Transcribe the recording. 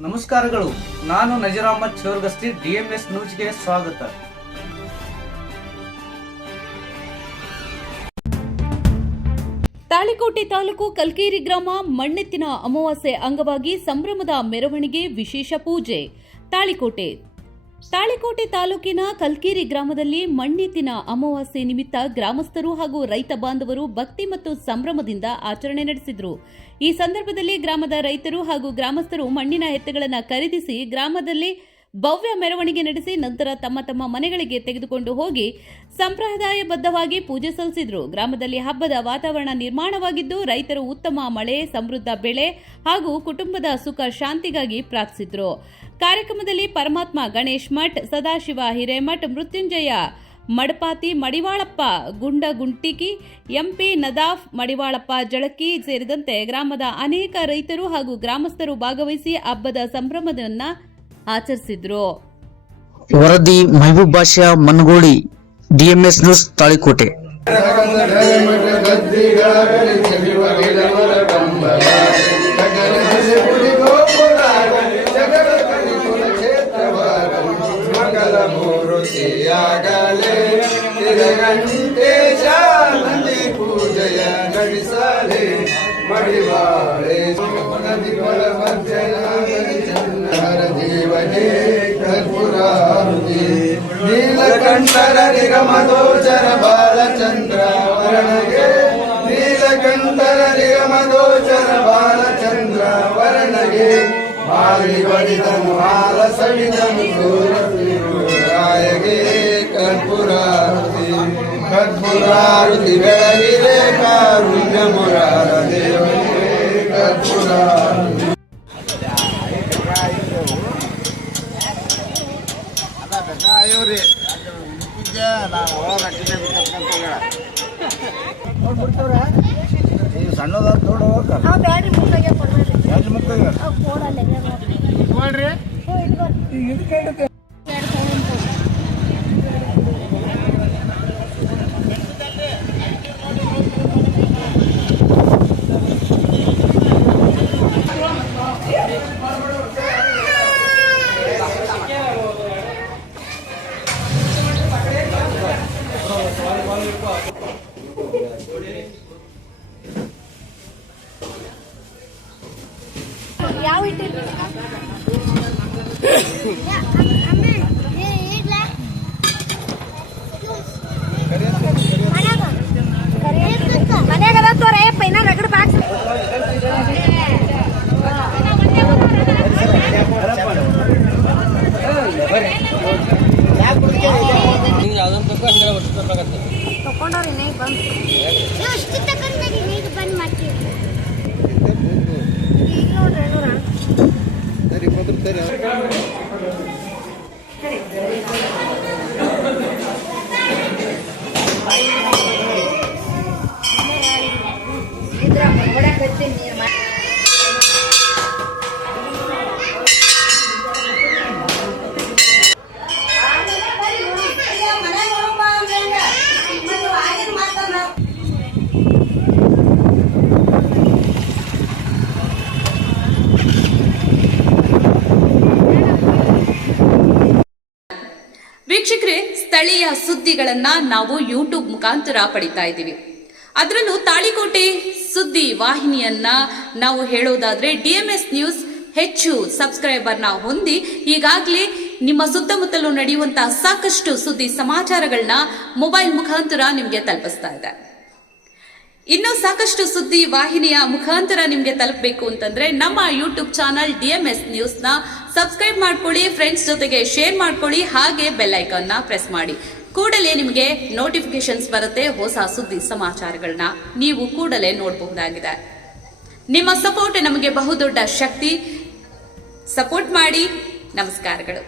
ನಮಸ್ಕಾರಗಳು. ನಾನು ನಜೀರ್ ಅಹಮದ್ ಚೋರ್ಗಸ್ತಿ, DMS ನ್ಯೂಸ್ಗೆ ಸ್ವಾಗತ. ತಾಳಿಕೋಟೆ ತಾಲೂಕು ಕಲ್ಕೇರಿ ಗ್ರಾಮ ಮಣ್ಣೆತ್ತಿನ ಅಮಾವಾಸ್ಯೆ ಅಂಗವಾಗಿ ಸಂಭ್ರಮದ ಮೆರವಣಿಗೆ, ವಿಶೇಷ ಪೂಜೆ. ತಾಳಿಕೋಟೆ ತಾಲೂಕಿನ ಕಲ್ಕೇರಿ ಗ್ರಾಮದಲ್ಲಿ ಮಣ್ಣೆತ್ತಿನ ಅಮಾವಾಸ್ಯೆ ನಿಮಿತ್ತ ಗ್ರಾಮಸ್ಥರು ಹಾಗೂ ರೈತ ಬಾಂಧವರು ಭಕ್ತಿ ಮತ್ತು ಸಂಭ್ರಮದಿಂದ ಆಚರಣೆ ನಡೆಸಿದರು. ಈ ಸಂದರ್ಭದಲ್ಲಿ ಗ್ರಾಮದ ರೈತರು ಹಾಗೂ ಗ್ರಾಮಸ್ಥರು ಮಣ್ಣಿನ ಎತ್ತುಗಳನ್ನು ಖರೀದಿಸಿ ಗ್ರಾಮದಲ್ಲಿ ಭವ್ಯ ಮೆರವಣಿಗೆ ನಡೆಸಿ ನಂತರ ತಮ್ಮ ತಮ್ಮ ಮನೆಗಳಿಗೆ ತೆಗೆದುಕೊಂಡು ಹೋಗಿ ಸಂಪ್ರದಾಯಬದ್ಧವಾಗಿ ಪೂಜೆ ಸಲ್ಲಿಸಿದರು. ಗ್ರಾಮದಲ್ಲಿ ಹಬ್ಬದ ವಾತಾವರಣ ನಿರ್ಮಾಣವಾಗಿದ್ದು ರೈತರು ಉತ್ತಮ ಮಳೆ, ಸಮೃದ್ಧ ಬೆಳೆ ಹಾಗೂ ಕುಟುಂಬದ ಸುಖ ಶಾಂತಿಗಾಗಿ ಪ್ರಾರ್ಥಿಸಿದರು. ಕಾರ್ಯಕ್ರಮದಲ್ಲಿ ಪರಮಾತ್ಮ ಗಣೇಶ್ ಮಠ್, ಸದಾಶಿವ ಹಿರೇಮಠ್, ಮೃತ್ಯುಂಜಯ ಮಡಪಾತಿ, ಮಡಿವಾಳಪ್ಪ ಗುಂಡಗುಂಟಿಕಿ, MP ನದಾಫ್, ಮಡಿವಾಳಪ್ಪ ಜಳಕಿ ಸೇರಿದಂತೆ ಗ್ರಾಮದ ಅನೇಕ ರೈತರು ಹಾಗೂ ಗ್ರಾಮಸ್ಥರು ಭಾಗವಹಿಸಿ ಹಬ್ಬದ ಸಂಭ್ರಮವನ್ನು ಆಚರಿಸಿದ್ರು. ವರದಿ ಮೆಹಬೂಬ್ ಬಾಷಾ ಮನಗೋಳಿ, DMS ನ್ಯೂಸ್, ತಾಳಿಕೋಟೆ. ಪೂಜೆಯ ನಡೆಸಲೇ ಮಡಿವಾಳೆ ದೇವನೇ ಕರ್ಪೂರಾರುತಿ ನೀಲಕಂಠರ ನಿಗಮದೋಚರ ಬಾಲಚಂದ್ರ ವರ್ಣಗೆ ನೀಲಕಂಠರ ನಿಗಮದೋಚರ ಬಾಲಚಂದ್ರ ವರ್ಣಗೆ ಮಾಲಿ ಬಡಿದನು ಹಾಲ ಸವಿದನು ರಾಯಗೆ ಕರ್ಪೂರಾರುತಿ ಕರ್ಪೂರಾರುತಿ ಬೆಳಗಿರೆ ಕಾರುಣ್ಯ ಮುರಾರ ದೇವನೇ ಕರ್ಪೂರಾರುತಿ. ಸಣ್ಣದ ತೋಡು ಯಾವ ಮನ್ಯಾಗದ ತೋರಪ್ಪ ಇನ್ನ ರಗಡ್ ಬಾಕ್ಸ್ ತಕೊಂಡವ್ರಿ ನೀ ಬಂದು ಎಷ್ಟು ತಕೊಂಡ್ರಿ ನೀಗ ಬಂದ್ ಮಾಡ್ತೀವಿ ಈಗ ನೋಡ್ರಿ ಸರಿ ವೀಕ್ಷಕರೇ, ಸ್ಥಳೀಯ ಸುದ್ದಿಗಳನ್ನ ನಾವು ಯೂಟ್ಯೂಬ್ ಮುಖಾಂತರ ಪಡಿತಾ ಇದ್ದೀವಿ. ಅದರಲ್ಲೂ ತಾಳಿಕೋಟೆ ಸುದ್ದಿ ವಾಹಿನಿಯನ್ನ ನಾವು ಹೇಳೋದಾದ್ರೆ DMS ನ್ಯೂಸ್ ಹೆಚ್ಚು ಸಬ್ಸ್ಕ್ರೈಬರ್ನ ಹೊಂದಿ ಈಗಾಗಲೇ ನಿಮ್ಮ ಸುತ್ತಮುತ್ತಲೂ ನಡೆಯುವಂತಹ ಸಾಕಷ್ಟು ಸುದ್ದಿ ಸಮಾಚಾರಗಳನ್ನ ಮೊಬೈಲ್ ಮುಖಾಂತರ ನಿಮಗೆ ತಲುಪಿಸ್ತಾ ಇದೆ. ಇನ್ನೂ ಸಾಕಷ್ಟು ಸುದ್ದಿ ವಾಹಿನಿಯ ಮುಖಾಂತರ ನಿಮಗೆ ತಲುಪಬೇಕು ಅಂತಂದ್ರೆ ನಮ್ಮ ಯೂಟ್ಯೂಬ್ ಚಾನಲ್ DMS ನ್ಯೂಸ್ನ ಸಬ್ಸ್ಕ್ರೈಬ್ ಮಾಡ್ಕೊಳ್ಳಿ, ಫ್ರೆಂಡ್ಸ್ ಜೊತೆಗೆ ಶೇರ್ ಮಾಡ್ಕೊಳ್ಳಿ, ಹಾಗೆ ಬೆಲ್ ಐಕಾನ್ನ ಪ್ರೆಸ್ ಮಾಡಿ. ಕೂಡಲೇ ನಿಮಗೆ ನೋಟಿಫಿಕೇಶನ್ಸ್ ಬರುತ್ತೆ. ಹೊಸ ಸುದ್ದಿ ಸಮಾಚಾರಗಳನ್ನ ನೀವು ಕೂಡಲೇ ನೋಡಬಹುದಾಗಿದೆ. ನಿಮ್ಮ ಸಪೋರ್ಟ್ ನಮಗೆ ಬಹುದೊಡ್ಡ ಶಕ್ತಿ. ಸಪೋರ್ಟ್ ಮಾಡಿ. ನಮಸ್ಕಾರಗಳು.